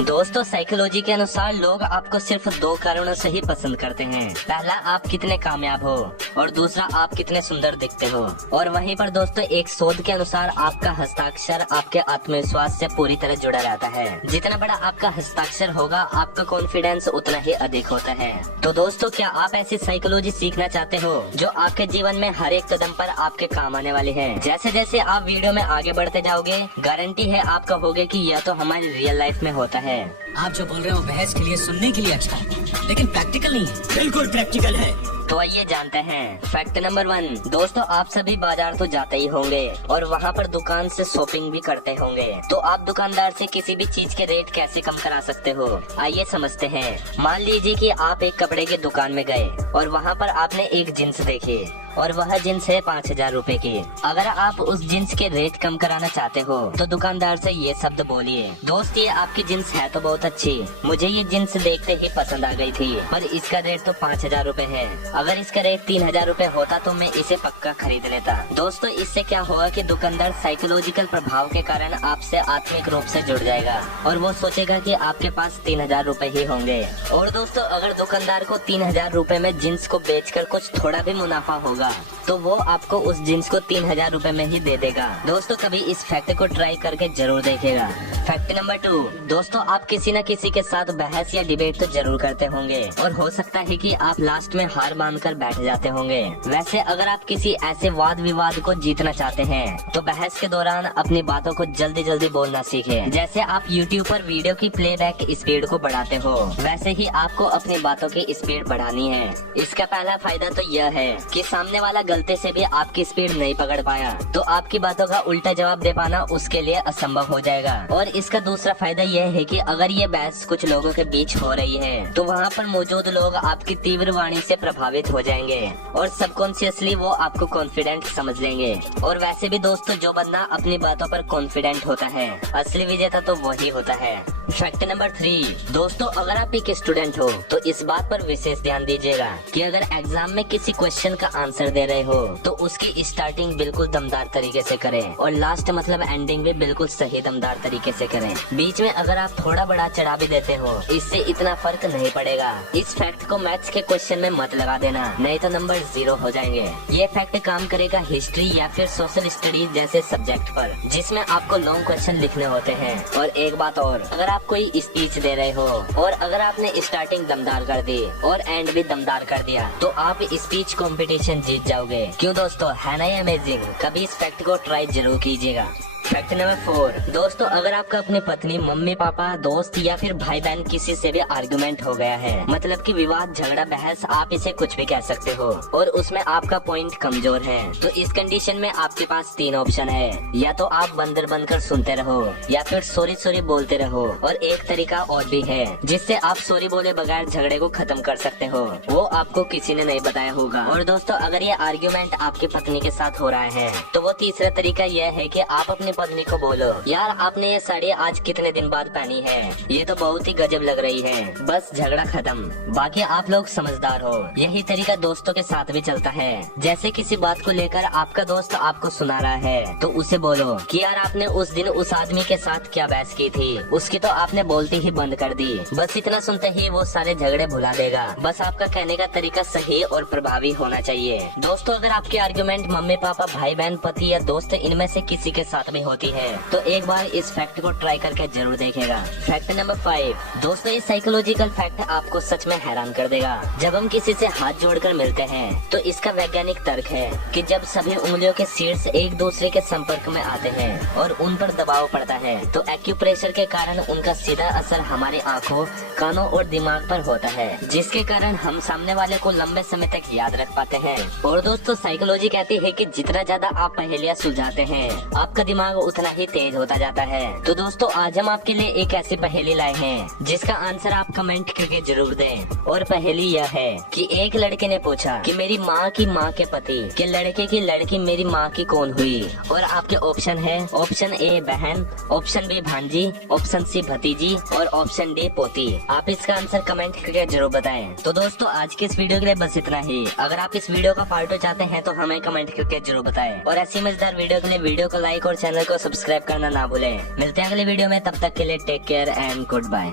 दोस्तों साइकोलॉजी के अनुसार लोग आपको सिर्फ दो कारणों से ही पसंद करते हैं। पहला, आप कितने कामयाब हो और दूसरा, आप कितने सुंदर दिखते हो। और वहीं पर दोस्तों एक शोध के अनुसार आपका हस्ताक्षर आपके आत्मविश्वास से पूरी तरह जुड़ा रहता है। जितना बड़ा आपका हस्ताक्षर होगा आपका कॉन्फिडेंस उतना ही अधिक होता है। तो दोस्तों क्या आप ऐसी साइकोलॉजी सीखना चाहते हो जो आपके जीवन में हर एक कदम पर आपके काम आने वाली है। जैसे जैसे आप वीडियो में आगे बढ़ते जाओगे गारंटी है आप कहोगे कि यह तो हमारी रियल लाइफ में होता है। आप जो बोल रहे हो बहस के लिए सुनने के लिए अच्छा है, लेकिन प्रैक्टिकल नहीं है। बिल्कुल प्रैक्टिकल है। तो आइए जानते हैं फैक्ट नंबर 1। दोस्तों आप सभी बाजार तो जाते ही होंगे और वहाँ पर दुकान से शॉपिंग भी करते होंगे। तो आप दुकानदार से किसी भी चीज के रेट कैसे कम करा सकते हो, आइए समझते हैं। मान लीजिए कि आप एक कपड़े की दुकान में गए और वहाँ पर आपने एक जींस देखी और वह जींस है 5,000 रूपए की। अगर आप उस जींस के रेट कम कराना चाहते हो तो दुकानदार से ये शब्द बोलिए, दोस्त ये आपकी जींस है तो बहुत अच्छी, मुझे ये जींस देखते ही पसंद आ गई थी, पर इसका रेट तो 5,000 रूपए है। अगर इसका रेट 3,000 रूपए होता तो मैं इसे पक्का खरीद लेता। दोस्तों इससे क्या होगा कि दुकानदार साइकोलॉजिकल प्रभाव के कारण आपसे आत्मिक रूप से जुड़ जाएगा और वो सोचेगा कि आपके पास 3,000 रूपए ही होंगे। और दोस्तों अगर दुकानदार को 3,000 रूपए में जींस को बेचकर कुछ थोड़ा भी मुनाफा होगा तो वो आपको उस जींस को 3,000 रूपए में ही दे देगा। दोस्तों कभी इस फैक्ट को ट्राई करके जरूर देखेगा। Fact number 2। दोस्तों आप किसी न किसी के साथ बहस या डिबेट तो जरूर करते होंगे और हो सकता है कि आप लास्ट में हार मानकर बैठ जाते होंगे। वैसे अगर आप किसी ऐसे वाद विवाद को जीतना चाहते हैं तो बहस के दौरान अपनी बातों को जल्दी जल्दी बोलना सीखें। जैसे आप YouTube पर वीडियो की प्लेबैक स्पीड को बढ़ाते हो वैसे ही आपको अपनी बातों की स्पीड बढ़ानी है। इसका पहला फायदा तो यह है कि सामने वाला गलती से भी आपकी स्पीड नहीं पकड़ पाया तो आपकी बातों का उल्टा जवाब दे पाना उसके लिए असंभव हो जाएगा। और इसका दूसरा फायदा यह है कि अगर ये बहस कुछ लोगों के बीच हो रही है तो वहाँ पर मौजूद लोग आपकी तीव्र वाणी से प्रभावित हो जाएंगे और सबकॉन्शियसली वो आपको कॉन्फिडेंट समझ लेंगे। और वैसे भी दोस्तों जो बंदा अपनी बातों पर कॉन्फिडेंट होता है असली विजेता तो वही होता है। Fact number 3। दोस्तों अगर आप एक स्टूडेंट हो तो इस बात पर विशेष ध्यान दीजिएगा कि अगर एग्जाम में किसी क्वेश्चन का आंसर दे रहे हो तो उसकी स्टार्टिंग बिल्कुल दमदार तरीके से करें और लास्ट मतलब एंडिंग भी बिल्कुल सही दमदार तरीके से करें। बीच में अगर आप थोड़ा बड़ा चढ़ा भी देते हो इससे इतना फर्क नहीं पड़ेगा। इस फैक्ट को मैथ्स के क्वेश्चन में मत लगा देना नहीं तो नंबर 0 हो जाएंगे। ये फैक्ट काम करेगा हिस्ट्री या फिर सोशल स्टडीज जैसे सब्जेक्ट पर जिसमें आपको लॉन्ग क्वेश्चन लिखने होते हैं। और एक बात और, अगर आप कोई स्पीच दे रहे हो और अगर आपने स्टार्टिंग दमदार कर दी और एंड भी दमदार कर दिया तो आप स्पीच कंपटीशन जीत जाओगे। क्यों दोस्तों, है ना ये अमेजिंग? कभी इस फैक्ट को ट्राई जरूर कीजिएगा। Fact number 4। दोस्तों अगर आपका अपनी पत्नी, मम्मी पापा, दोस्त या फिर भाई बहन किसी से भी आर्गुमेंट हो गया है, मतलब कि विवाद, झगड़ा, बहस, आप इसे कुछ भी कह सकते हो और उसमें आपका पॉइंट कमजोर है तो इस कंडीशन में आपके पास 3 ऑप्शन है। या तो आप बंदर बनकर सुनते रहो या फिर सॉरी सॉरी बोलते रहो और एक तरीका और भी है जिससे आप सॉरी बोले बगैर झगड़े को खत्म कर सकते हो, वो आपको किसी ने नहीं बताया होगा। और दोस्तों अगर ये आर्ग्यूमेंट आपकी पत्नी के साथ हो रहा है तो वो तीसरा तरीका यह है कि आप अपनी पत्नी को बोलो, यार आपने ये साड़ी आज कितने दिन बाद पहनी है, ये तो बहुत ही गजब लग रही है, बस झगड़ा खत्म। बाकी आप लोग समझदार हो। यही तरीका दोस्तों के साथ भी चलता है। जैसे किसी बात को लेकर आपका दोस्त आपको सुना रहा है तो उसे बोलो कि यार आपने उस दिन उस आदमी के साथ क्या बहस की थी, उसकी तो आपने बोलती ही बंद कर दी। बस इतना सुनते ही वो सारे झगड़े भुला देगा। बस आपका कहने का तरीका सही और प्रभावी होना चाहिए। दोस्तों अगर आपकी आर्गुमेंट मम्मी पापा, भाई बहन, पति या दोस्त इनमें से किसी के साथ भी होती है तो एक बार इस फैक्ट को ट्राई करके जरूर देखेगा। Fact number 5। दोस्तों ये साइकोलॉजिकल फैक्ट आपको सच में हैरान कर देगा। जब हम किसी से हाथ जोड़कर मिलते हैं तो इसका वैज्ञानिक तर्क है कि जब सभी उंगलियों के शीर्ष एक दूसरे के संपर्क में आते हैं और उन पर दबाव पड़ता है तो एक्यूप्रेशर के कारण उनका सीधा असर हमारी आंखों, कानों और दिमाग पर होता है जिसके कारण हम सामने वाले को लंबे समय तक याद रख पाते हैं। और दोस्तों साइकोलॉजी कहती है कि जितना ज्यादा आप पहेलियां सुलझाते हैं आपका दिमाग उतना ही तेज होता जाता है। तो दोस्तों आज हम आपके लिए एक ऐसी पहेली लाए हैं जिसका आंसर आप कमेंट करके जरूर दें। और पहेली यह है कि एक लड़के ने पूछा कि मेरी माँ की माँ के पति के लड़के की लड़की मेरी माँ की कौन हुई। और आपके ऑप्शन है, ऑप्शन ए बहन, ऑप्शन बी भांजी, ऑप्शन सी भतीजी और ऑप्शन डी पोती। आप इसका आंसर कमेंट करके जरूर बताएं। तो दोस्तों आज के इस वीडियो के लिए बस इतना ही। अगर आप इस वीडियो का पार्ट 2 चाहते हैं तो हमें कमेंट करके जरूर बताएं और ऐसी मजेदार वीडियो के लिए वीडियो को लाइक और चैनल चैनल को सब्सक्राइब करना ना भूलें। मिलते हैं अगले वीडियो में, तब तक के लिए take care and good bye.